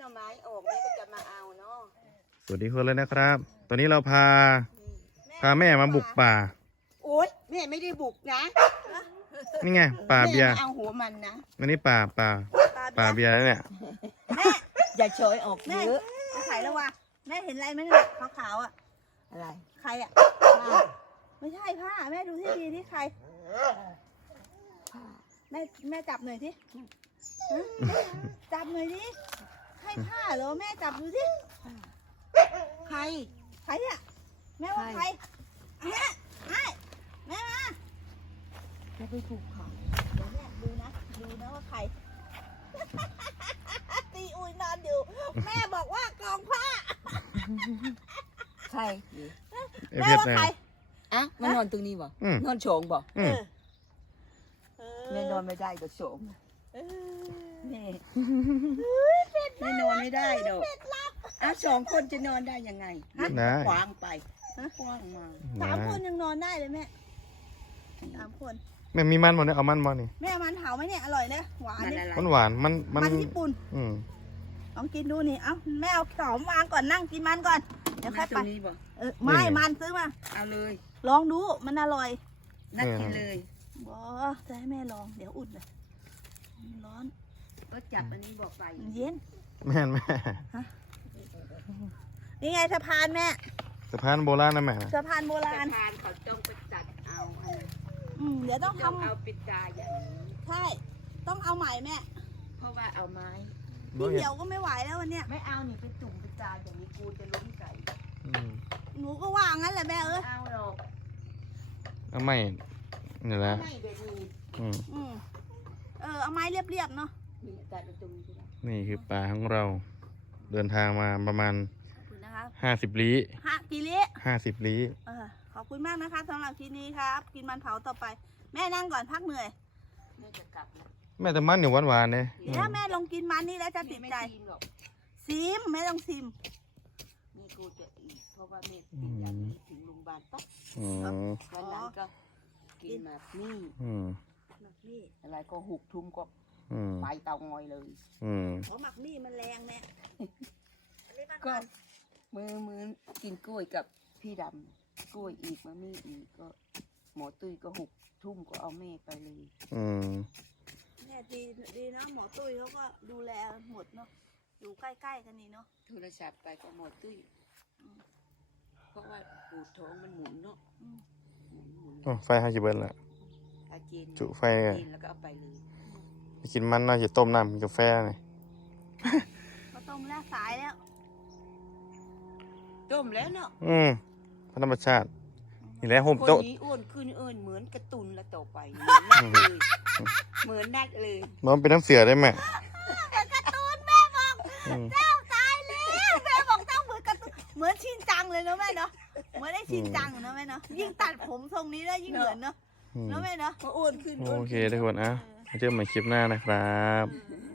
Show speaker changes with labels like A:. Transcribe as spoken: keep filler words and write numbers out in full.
A: น่อไม้ออกแม่ก็จะมาเอาเนาะ
B: สวัสดีคนเลยนะครับ ตอนนี้เราพาพาแม่มาบุกป่า
A: โอ๊ยแม่ไม่ได้บุกนะ
B: นี่ไงป่าเบียร์
A: เอาหัวมันนะ
B: อันนี้ป่าป่าป่าเบียร์แล้วเนี่ย
A: แม่อย่าเฉยออกเยอะ
C: ขายแล้ววะแม่เห็นอะไรไหมเนี่ยขาวๆอ่ะ
A: อะไร
C: ใครอ่ะไม่ใช่ผ้าแม่ดูที่ดีที่ใครแม่แม่จับหน่อยที่จับหน่อยดิใครผ้าเหรอแม่จับดูที่
A: ใคร
C: ใครเนี่ยแม่ว่าใครแม่แม่แม่มา
A: จะไปถูกเขา
C: เดี๋ยวแม่ดูนะดูนะว่าใครตีอุ้ยนอนอยู่แม่บอกว่ากองผ้า
A: ใคร
C: แม่ว่าใคร
A: อ่ะมานอนตรงนี้บ่นอนโฉงบ่แม่นอนไม่ได้ก็โฉงแม่ไม่นอนไม่ได้ดอกอ่ะสองคนจะนอนได้ยังไงขวางไปขวางมา
C: สามคนยังนอนได้เลยแม่สามคน
B: แม่มีมันบ่เนี่ยเอามันบ่นี่
C: แม่เอามันเผาไหมเนี่ยอร่อยเลยหวาน
B: มันหวานมัน
C: มันญี่ปุ่น
B: อืม
C: ลองกินดูนี่เอ้าแม่เอาสอมวางก่อนนั่งกินมันก่อน
A: เดี๋ยวค่อยไป
C: เออไม่มันซื้อมา
A: เอาเลย
C: ลองดูมันอร่อย
A: นักกินเลย
C: บอจะให้แม่ลองเดี๋ยวอุ่นเลยร้อน
A: ก็จับอันนี้บอกไป
C: เย็น
B: แม่แม่
C: นี่ไงสะพานแม่
B: สะพานโบราณนะแม่
C: สะพานโบราณ
A: สะพานเขาต้องไปตัดเอา
C: อืมเดี๋ยวต้องทำ
A: เอาปิดตาอย่างนี้
C: ใช่ต้องเอาใหม่แม่
A: เพราะว่าเอาไม้
C: พี่เดียวก็ไม่ไหวแล้ววันเนี้ย
A: ไม่เอานี่ไปจุ่มปิดตาอย่างนี้กูจะล้มไก่
C: หนูก็ว่างั้นแหละแม่เออ
A: เอาหรอก
B: เอาไม่นี่แหละ
C: อืมอืมเออเอาไม้เรียบๆเนาะ
B: นี่คือป่าของเราเดินทางมาประมาณห้าสิบลี้
C: ห้ากี่ลี้
B: ห้าสิบลี้
C: เออขอบคุณมากนะคะสำหรับทีนี้ครับกินมันเผาต่อไปแม่นั่งก่อนพักเหนื่อย
A: แม่จะกลับแล้ว
B: แม่แต่มันอยู่หวานๆเนี่ย
C: เดี๋ยวแม่ลองกินมันนี่แล้วจะติดใจซิมไม่ต้องซิม
A: แม่กูจะอีกเพราะว่าแม่กินอย่างนี้ถึงโรงพยาบาลปั๊บวันนั้นก็กินแบบนี้อะไรก็หุบทุ่มก็ไปเตางอยเลย
C: เพราะหมักนี่มันแรงแม่
A: ก็มือมือกินกล้วยกับพี่ดำกล้วยอีกมามีอีกก็หมอตุ้ยก็หุบทุ่มก็เอาแม่ไปเลย
C: แม่ดีดีนะหมอตุ้ยเขาก็ดูแลหมดเนาะอยู่ใกล้ๆกันนี่เนาะ
A: โทรศัพท์ไปก็หมอตุ้ยเพราะว่าปูดท้องมันหมุนเนาะ
B: ไฟห้าสิบเบิร์นละจุไฟ
A: แล้วก็เอาไปเลย
B: กินมันน่าจะต้มน้ำกินกาแฟไง
C: ก็ต้มแล้วสายแล้ว
A: ต้มแล้วเนาะ
B: อืมธรรมชาตินี่แหละผม
A: โต๊ะคนนี้อ้วนขึ้นเอิญเหมือนกระตุนละต่อไปเหมือนนัดเลย
B: เหมือนเป็นน้ำเสือได้ไหม
C: กระตุนแม่บอกเจ้าตายแล้วแม่บอกเจ้าเหมือนกระตุนเหมือนชินจังเลยเนาะแม่เนาะเหมือนได้ชินจังเนาะแม่เนาะยิ่งตัดผมทรงนี้แล้วยิ่งเหมือนเนาะเนาะแม่เนาะ
A: อ้วนขึ้น
B: โอเคทุกคนอ่ะเจอกันใหม่คลิปหน้านะครับ